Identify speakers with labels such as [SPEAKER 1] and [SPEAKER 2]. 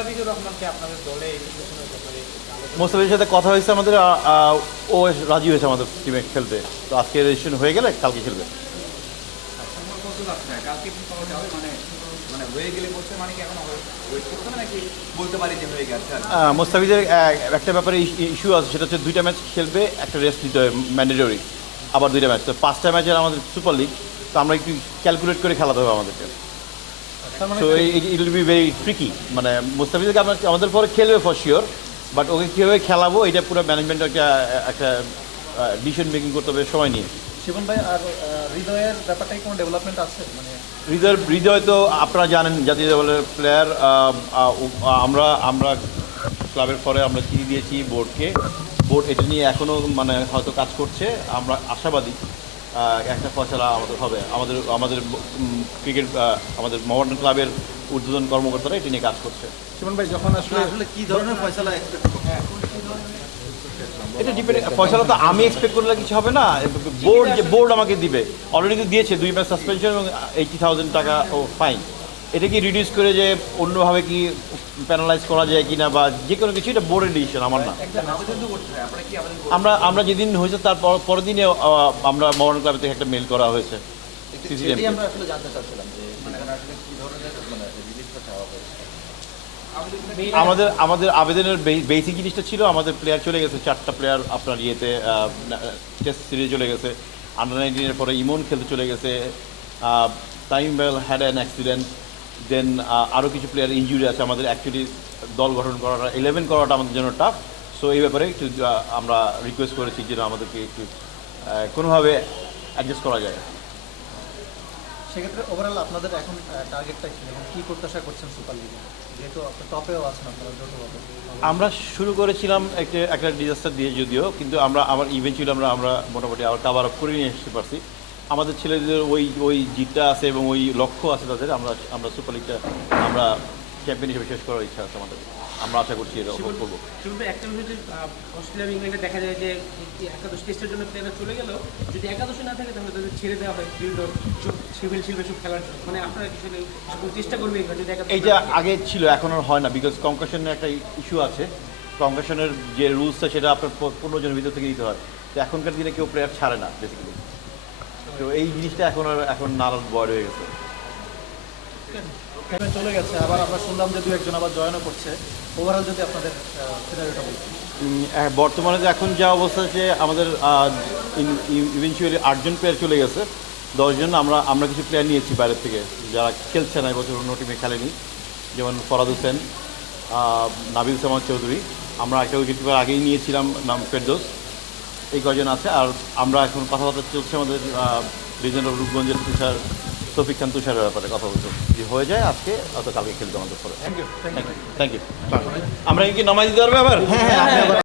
[SPEAKER 1] মুস্তাফিজুর রহমানকে আপনাদের দলে
[SPEAKER 2] মোস্তাফিজের সাথে কথা হয়েছে আমাদের ও রাজি হয়েছে আমাদের টিমে খেলতে তো আজকে রেজিস্ট্রেশন হয়ে গেলে কালকে খেলবে।
[SPEAKER 3] যাবে মানে মানে মানে
[SPEAKER 2] মোস্তাফিজের একটা ব্যাপারে ইস্যু আছে সেটা হচ্ছে দুইটা ম্যাচ খেলবে একটা রেস্ট নিতে হবে ম্যান্ডেটরি আবার দুইটা ম্যাচ তো পাঁচটা ম্যাচের আমাদের সুপার লিগ তো আমরা একটু ক্যালকুলেট করে খেলাতে হবে আমাদেরকে। তো it will be very tricky মানে মুস্তাফিজকে আমরা আমাদের পরে খেলবে ফর শিওর বাট ওকে কীভাবে খেলাবো এটা পুরো ম্যানেজমেন্ট একটা একটা ডিসিশন মেকিং করতে হবে সময় নিয়ে।
[SPEAKER 4] শিবন ভাই আর হৃদয়ের ব্যাপারটাই কোনো ডেভেলপমেন্ট আছে? মানে
[SPEAKER 2] হৃদয় হৃদয় তো আপনারা জানেন জাতীয় দলের প্লেয়ার আমরা আমরা ক্লাবের পরে আমরা চিঠি দিয়েছি বোর্ডকে বোর্ড এটা নিয়ে এখনও মানে হয়তো কাজ করছে আমরা আশাবাদী। একটা ফসলা আমাদের হবে। আমাদের আমাদের ক্রিকেট আমাদের মোহামেডান ক্লাবের উদ্বোধন কর্মকর্তারা এটি নিয়ে কাজ করছে।
[SPEAKER 4] সুমন ভাই যখন আসলে
[SPEAKER 3] আসলে কি ধরনের ফয়সালা
[SPEAKER 2] এটা ডিপেন্ড ফয়সালা তো আমি এক্সপেক্ট করলে কিছু হবে না। বোর্ড যে বোর্ড আমাকে দিবে। অলরেডি তো দিয়েছে দুই ম্যাচ সাসপেনশন এবং এইটি থাউজেন্ড টাকা ও ফাইন এটা কি রিডিউস করে যে অন্যভাবে কি প্যানালাইজ করা যায় কিনা বা যে কোনো কিছু এটা বোর্ডের ডিসিশন আমার না।
[SPEAKER 3] কি
[SPEAKER 2] আমরা আমরা যেদিন হয়েছে তার পরের দিনে আমরা মহান ক্লাব থেকে একটা মেল করা হয়েছে।
[SPEAKER 3] মানে কি মানে হয়েছে?
[SPEAKER 2] আমাদের আমাদের আবেদনের বেসিক জিনিসটা ছিল আমাদের প্লেয়ার চলে গেছে চারটা প্লেয়ার আপনার ইয়েতে টেস্ট সিরিজ চলে গেছে আন্ডার নাইনটিনের পরে ইমন খেলতে চলে গেছে time bell had an accident then আরও কিছু প্লেয়ার ইনজুরি আছে আমাদের অ্যাকচুয়ালি দল গঠন করাটা ইলেভেন করাটা আমাদের জন্য টাফ সো এই ব্যাপারে একটু আমরা রিকোয়েস্ট করেছি যেন আমাদেরকে একটু কোনোভাবে অ্যাডজাস্ট করা যায়।
[SPEAKER 4] সেক্ষেত্রে ওভারঅল আপনাদের এখন টার্গেটটা কি? এবং কী প্রত্যাশা করছেন সুপার লিগে যেহেতু টপেও আছেন আপনারা যৌথভাবে।
[SPEAKER 2] আমরা শুরু করেছিলাম একটা একটা ডিজাস্টার দিয়ে যদিও কিন্তু আমরা আমার ইভেন্চুয়ালি আমরা আমরা মোটামুটি আবার কাবার আপ করে নিয়ে আসতে পারছি। আমাদের ছেলেদের ওই ওই জিতটা আছে এবং ওই লক্ষ্য আছে তাদের আমরা আমরা সুপার লিগটা আমরা চ্যাম্পিয়ন হিসেবে শেষ করার ইচ্ছা আছে আমাদের। আমরা আশা করছি এটা করব।
[SPEAKER 1] একটা বিষয় অস্ট্রেলিয়া ইংল্যান্ডে দেখা যায় যে একাদশ টেস্টের জন্য প্লেয়াররা চলে গেল যদি একাদশে না থাকে তাহলে তাদের ছেড়ে দেওয়া হয় ফিল্ড সিভিল শিল্পে সব খেলার জন্য। মানে আপনারা আসলে চেষ্টা করবেন যদি
[SPEAKER 2] এইটা আগে ছিল এখন আর হয় না বিকজ কনকাশনের একটা ইস্যু আছে। কনকাশনের যে রুলসটা সেটা আপনার পনেরো জনের ভিতর থেকে দিতে হয়। তো এখনকার দিনে কেউ প্লেয়ার ছাড়ে না বেসিক্যালি তো এই জিনিসটা এখন আর এখন নারাজ বয় হয়ে গেছে।
[SPEAKER 4] চলে গেছে। আবার আমরা শুনলাম যে দু একজন আবার জয়েনও করছে। ওভারঅল যদি আপনাদের সিনারিওটা বলতেন
[SPEAKER 2] হ্যাঁ, বর্তমানে যে এখন যা অবস্থা যে আমাদের ইভেনচুয়ালি আটজন প্লেয়ার চলে গেছে। দশজন আমরা আমরা কিছু প্লেয়ার নিয়েছি বাইরের থেকে। যারা খেলছে না এবছর অন্য টিমে খেলেনি। যেমন ফরাদ হোসেন নাবিল সামাদ চৌধুরী। আমরা একটা উইকেট আগেই নিয়েছিলাম নাম ফেরদোস। এই কজন আছে? আর আমরা এখন কথাবার্তা চলছে আমাদের রিজনাল রূপগঞ্জের তুষার তফিক খান তুষারের ব্যাপারে কথা বলছো। যে হয়ে যায় আজকে অত কালকে খেলতে আমাদের পরে।
[SPEAKER 4] থ্যাংক ইউ থ্যাংক ইউ
[SPEAKER 2] আমরা কি নামাজ দিতে পারবে আবার